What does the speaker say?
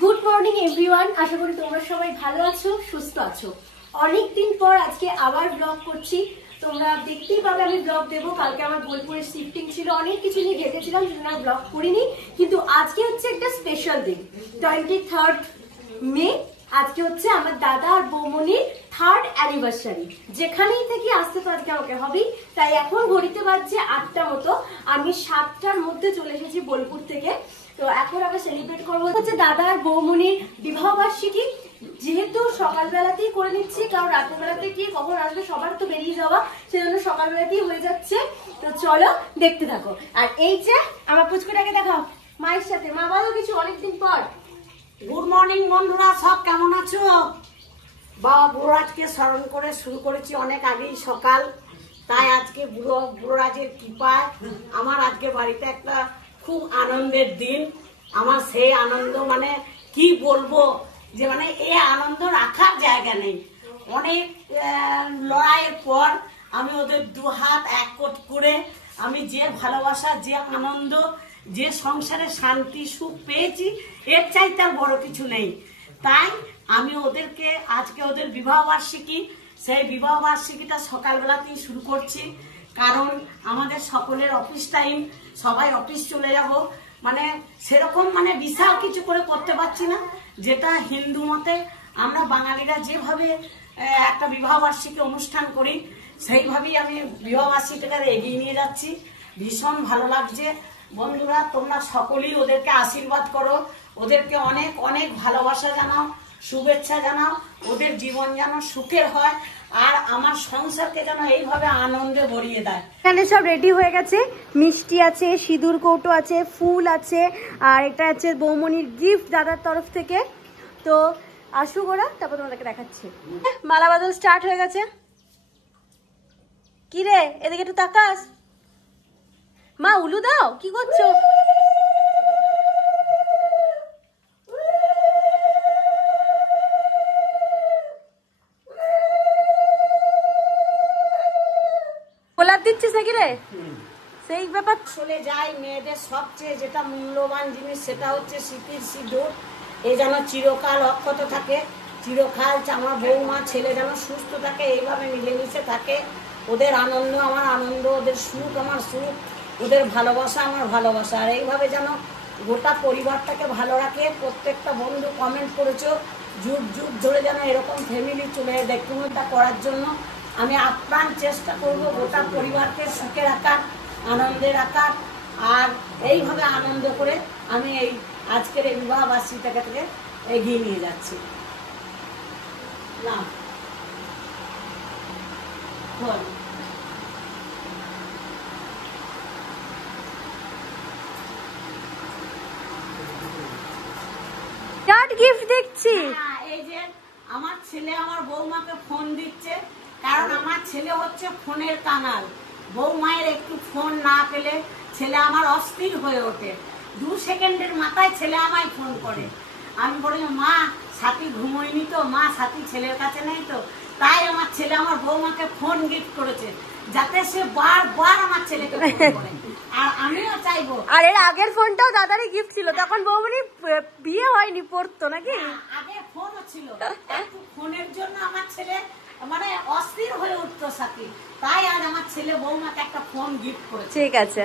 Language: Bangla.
গুড মর্নিং এভরিওয়ান, আশা করি তোমরা সবাই ভালো আছো, সুস্থ আছো। অনেকদিন পর আজকে আবার ব্লগ করছি। তোমরা দেখতেই পাবে আমি ব্লগ দেবো। কালকে আমার বোলপুরের শিফটিং ছিল, অনেক কিছু নিয়ে ভেবেছিলাম, সেজন্য আর ব্লগ করিনি। কিন্তু আজকে হচ্ছে একটা স্পেশাল দিন, 23 মে। আজকে হচ্ছে আমার দাদা আর বৌমনির 3rd অ্যানিভার্সারি। যেখানেই থেকে আসতে তো আজকে আমাকে হবেই। তাই এখন ঘড়িতে বাজছে 8টা মতো, আমি 7টার মধ্যে চলে এসেছি বোলপুর থেকে। তো এখন আমরা সেলিব্রেট করবো হচ্ছে দাদা আর বৌমনির বিবাহ বার্ষিকী। যেহেতু সকালবেলাতেই করে নিচ্ছি, কারণ রাতের বেলাতে কি কখন আসবে সবার তো বেরিয়ে যাওয়া, সেজন্য সকালবেলাতেই হয়ে যাচ্ছে। তো চলো দেখতে থাকো। আর এই যে আমার পুচকুটাকে দেখাও মায়ের সাথে। মা বলো কিছু, অনেকদিন পর। গুড মর্নিং বন্ধুরা, সব কেমন আছো? বাবা বুড়োরাজকে স্মরণ করে শুরু করেছি অনেক আগেই সকাল। তাই আজকে বুড়োরাজের কৃপায় আমার আজকে বাড়িতে একটা খুব আনন্দের দিন। আমার সেই আনন্দ মানে কি বলবো, যে মানে এই আনন্দ রাখার জায়গা নেই। অনেক লড়াইয়ের পর আমি ওদের দুহাত এক করে আমি যে ভালোবাসা, যে আনন্দ, যে সংসারে শান্তি সুখ পেয়েছি, এর চাইতে আর বড় কিছু নেই। তাই আমি ওদেরকে আজকে ওদের বিবাহ বার্ষিকী, সেই বিবাহ বার্ষিকীটা সকালবেলাতেই শুরু করছি। কারণ আমাদের সকলের অফিস টাইম, সবাই অফিস চলে যাব, মানে সেরকম মানে বিশাল কিছু করে করতে পারছি না। যেটা হিন্দু মতে আমরা বাঙালিরা যেভাবে একটা বিবাহ বার্ষিকী অনুষ্ঠান করি, সেইভাবেই আমি বিবাহ বার্ষিকীটা এগিয়ে নিয়ে যাচ্ছি। ভীষণ ভালো লাগছে। বন্ধুরা তোমরা সকলেই ওদেরকে আশীর্বাদ করো, ওদেরকে অনেক অনেক ভালোবাসা জানাও, শুভেচ্ছা জানাও। ওদের জীবন যেন সুখের হয়, আর আমার সংসারকে যেন এইভাবে আনন্দে ভরিয়ে দেয়। এখানে সব রেডি হয়ে গেছে, মিষ্টি আছে, সিঁদুর কৌটো আছে, ফুল আছে, আর এটা আছে বৌমনির গিফট দাদার তরফ থেকে। তো আসুক ওরা, তারপর তোমাদেরকে দেখাচ্ছি। মালা বদল স্টার্ট হয়ে গেছে। কি রে, এদিকে একটু তাকাস। মা উলু দাও, কি করছো? গোলাপ দিচ্ছিস নাকি রে? সেই ব্যাপার চলে যায়। মেয়েদের সবচেয়ে যেটা মূল্যবান জিনিস সেটা হচ্ছে স্মৃতির সিঁদুর। এ যেন চিরকাল অক্ষত থাকে, চিরকাল আমার বৌমা ছেলে যেন সুস্থ থাকে, এইভাবে মিলেমিশে থাকে। ওদের আনন্দ আমার আনন্দ, ওদের সুখ আমার সুখ, ওদের ভালোবাসা আমার ভালোবাসা। আর এইভাবে যেন গোটা পরিবারটাকে ভালো রাখে। প্রত্যেকটা বন্ধু কমেন্ট করেছো যুগ যুগ ধরে যেন এরকম ফ্যামিলি চলে ডকুমেন্টটা করার জন্য আমি আপ্রাণ চেষ্টা করব গোটা পরিবারকে সুখে রাখার, আনন্দে রাখার। আর এইভাবে আনন্দ করে আমি এই আজকের এই বিবাহ বার্ষিকীটাকে এগিয়ে নিয়ে যাচ্ছি। না গিফট দেখছি। এই যে আমার ছেলে আমার বৌমাকে ফোন দিচ্ছে, কারণ আমার ছেলে হচ্ছে ফোনের কাঙাল। বৌমায়ের একটু ফোন না পেলে ছেলে আমার অস্থির হয়ে ওঠে। 2 সেকেন্ডের মাথায় ছেলে আমায় ফোন করে। আমি বলি মা সাথী ঘুমোয়নি তো, মা সাথী ছেলের কাছে নেই তো। তাই আমার ছেলে আমার বৌমাকে ফোন গিফট করেছে, যাতে সে বারবার আমার ছেলেকে ফোন করে। আর আমিও চাইবো। আর এর আগের ফোনটাও দাদারই গিফট ছিল, তখন বৌমনি বিয়ে হয়নি, পড়তো নাকি? আগে ফোনও ছিল, একটু ফোনের জন্য আমার ছেলে মানে অস্থির হয়ে উঠতো সাথী। তাই আজ আমার ছেলে বৌমাকে একটা ফোন গিফট করেছে। ঠিক আছে।